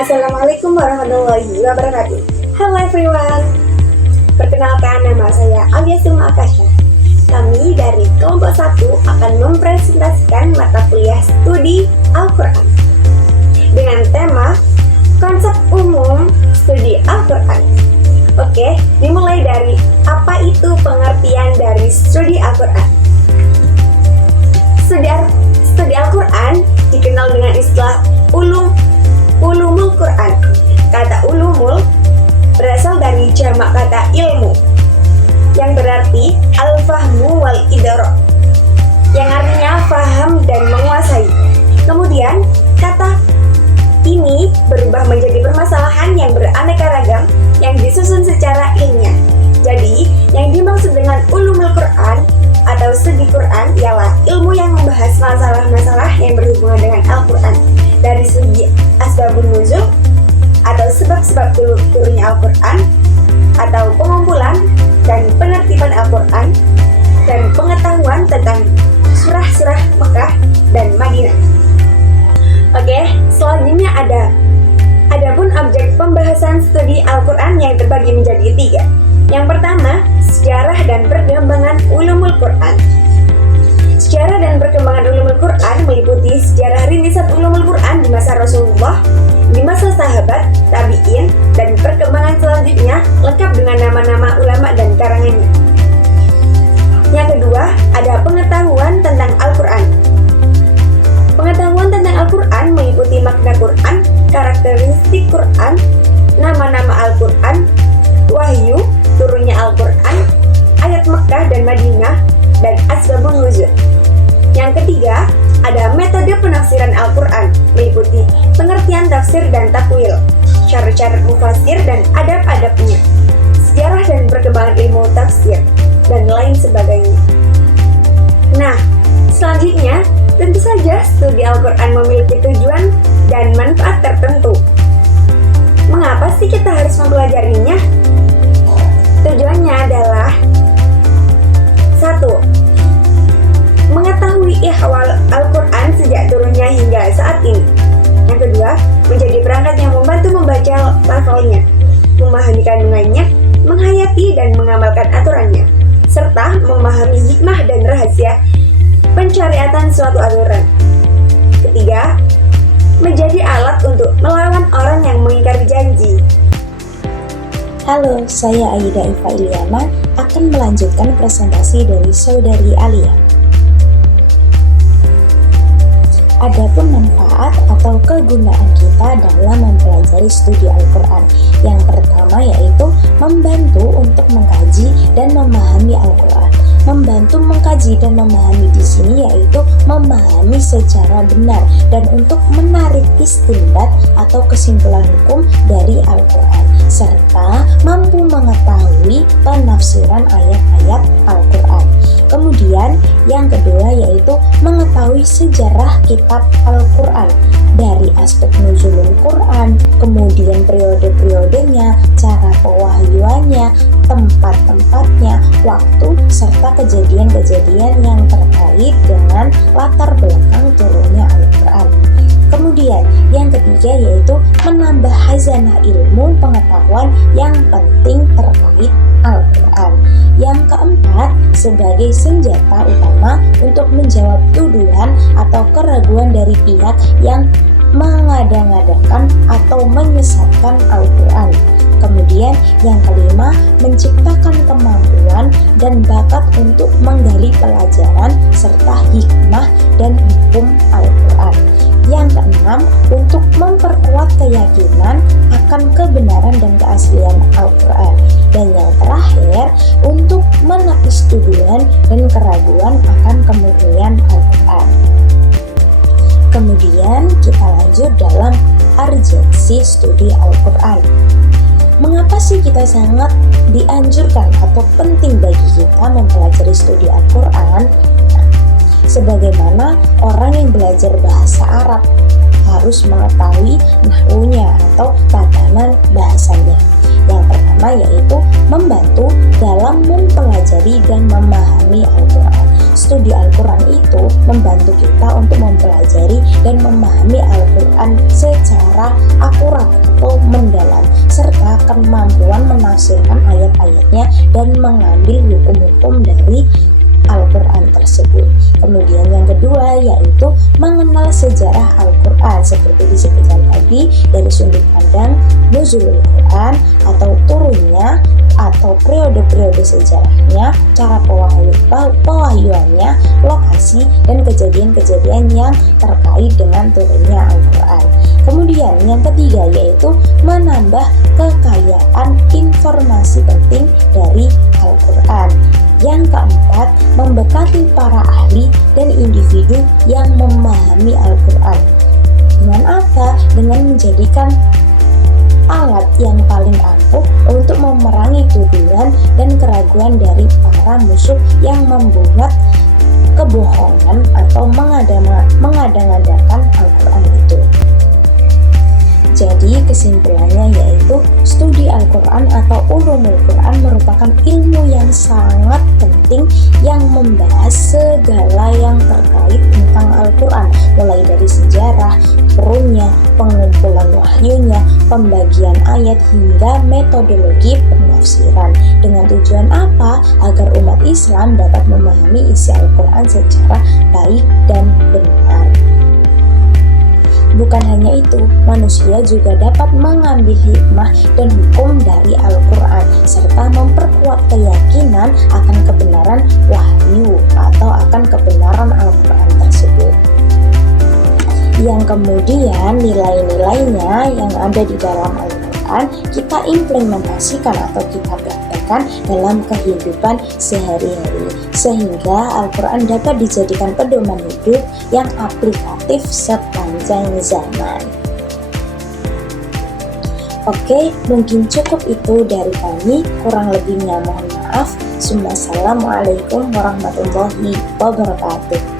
Assalamualaikum warahmatullahi wabarakatuh. Hello everyone. Perkenalkan, nama saya Alia Suma Akasha. Kami dari kelompok 1 akan mempresentasikan mata kuliah studi Al-Quran dengan tema konsep umum studi Al-Quran. Oke, dimulai dari apa itu pengertian dari studi Al-Quran. Studi Al-Quran dikenal dengan istilah ulumul Quran. Kata ulumul berasal dari jamak kata ilmu yang berarti al-fahmu wal idrak, yang artinya faham dan menguasai. Kemudian kata ini berubah menjadi permasalahan yang beraneka ragam yang disusun secara ilmiah. Jadi yang dimaksud dengan ulumul Quran atau studi Quran ialah ilmu yang membahas masalah-masalah yang berhubungan dengan Al-Quran dari segi asbabun nuzul atau sebab-sebab turunnya Al-Quran, atau pengumpulan dan penertiban Al-Quran, dan pengetahuan tentang surah-surah Mekah dan Madinah. Oke, selanjutnya adapun objek pembahasan studi Al-Quran yang terbagi menjadi 3. Yang pertama, sejarah dan perkembangan ulumul Quran. Sejarah dan perkembangan ulumul Quran meliputi sejarah rintisan ulumul Quran di masa Rasulullah, di masa sahabat, tabi'in, dan perkembangan selanjutnya lengkap dengan nama-nama ulama dan karangannya. Yang kedua, ada pengetahuan tentang Al-Quran. Pengetahuan tentang Al-Quran meliputi makna Quran, karakteristik Quran, nama-nama Al-Quran, wahyu, turunnya Al-Quran, ayat Mekah dan Madinah, dan asbabun nuzul. Yang ketiga, ada metode penafsiran Al-Quran, meliputi pengertian tafsir dan takwil, cara-cara mufasir dan adab-adabnya, sejarah dan perkembangan ilmu tafsir, dan lain sebagainya. Nah, selanjutnya, tentu saja studi Al-Quran memiliki tujuan dan manfaat tertentu. Mengapa sih kita harus mempelajarinya? Tujuannya adalah 1. Mengetahui ihwal Al-Quran sejak turunnya hingga saat ini. Yang kedua, menjadi perangkat yang membantu membaca lafalnya, memahami kandungannya, menghayati dan mengamalkan aturannya, serta memahami hikmah dan rahasia pensyariatan suatu aturan. Ketiga, menjadi alat untuk melawan orang yang mengingkari janji. Halo, saya Aida Iva Iliana akan melanjutkan presentasi dari saudari Alia. Adapun manfaat atau kegunaan kita dalam mempelajari studi Al-Quran. Yang pertama yaitu membantu untuk mengkaji dan memahami Al-Quran. Membantu mengkaji dan memahami di sini yaitu memahami secara benar dan untuk menarik istinbat atau kesimpulan hukum dari Al-Quran, serta mampu mengetahui penafsiran ayat-ayat Al-Quran. Kemudian yang kedua yaitu mengetahui sejarah kitab Al-Quran dari aspek nuzulul Quran, kemudian periode-periodenya, cara pewahyuannya, tempat-tempatnya, waktu, serta kejadian-kejadian yang terkait dengan latar belakang turunnya Al-Quran. Kemudian yang ketiga yaitu menambah khazanah ilmu pengetahuan yang penting terkait Al-Quran. Yang keempat, sebagai senjata utama untuk menjawab tuduhan atau keraguan dari pihak yang mengada-ngadakan atau menyesatkan Al-Quran. Kemudian yang kelima, menciptakan kemampuan dan bakat untuk menggali pelajaran serta hikmah dan hukum Al-Quran. Yang keenam, untuk memperkuat keyakinan akan kebenaran dan keaslian Al-Quran. Dan yang terakhir, untuk menepis tuduhan dan keraguan akan kemurnian Al-Quran. Kemudian kita lanjut dalam urgensi studi Al-Quran. Mengapa sih kita sangat dianjurkan atau penting bagi kita mempelajari studi Al-Quran? Sebagaimana orang yang belajar bahasa Arab harus mengetahui nahwunya atau tatanan bahasanya. Yang pertama yaitu membantu dalam mempelajari dan memahami Al-Quran. Studi Al-Quran itu membantu kita untuk mempelajari dan memahami Al-Quran secara akurat Islam, serta kemampuan menafsirkan ayat-ayatnya dan mengambil hukum-hukum dari Al-Quran tersebut. Kemudian yang kedua yaitu mengenal sejarah Al-Quran seperti disebutkan tadi dari sudut pandang nuzulul Quran atau turunnya atau periode-periode sejarahnya, cara pewahyuannya, lokasi dan kejadian-kejadian yang terkait dengan turunnya Al-Quran. Kemudian yang ketiga yaitu menambah kekayaan informasi penting dari Al-Quran. Yang keempat, membekali para ahli dan individu yang memahami Al-Quran. Dengan apa? Dengan menjadikan alat yang paling ampuh untuk memerangi tuduhan dan keraguan dari para musuh yang membuat kebohongan atau mengadang-adakan Al-Quran itu. Jadi kesimpulannya yaitu studi Al-Quran atau ulumul Quran merupakan ilmu yang sangat penting yang membahas segala yang terkait tentang Al-Quran, mulai dari sejarah, turunnya, pengumpulan wahyunya, pembagian ayat hingga metodologi penafsiran. Dengan tujuan apa? Agar umat Islam dapat memahami isi Al-Quran secara baik dan benar. Bukan hanya itu, manusia juga dapat mengambil hikmah dan hukum dari Al-Quran serta memperkuat keyakinan akan kebenaran wahyu atau akan kebenaran Al-Quran tersebut. Yang kemudian nilai-nilainya yang ada di dalam Al-Quran kita implementasikan atau kita praktekkan dalam kehidupan sehari-hari sehingga Al-Quran dapat dijadikan pedoman hidup yang aplikatif sepanjang zaman. Oke, mungkin cukup itu dari kami, kurang lebihnya mohon maaf. Assalamualaikum warahmatullahi wabarakatuh.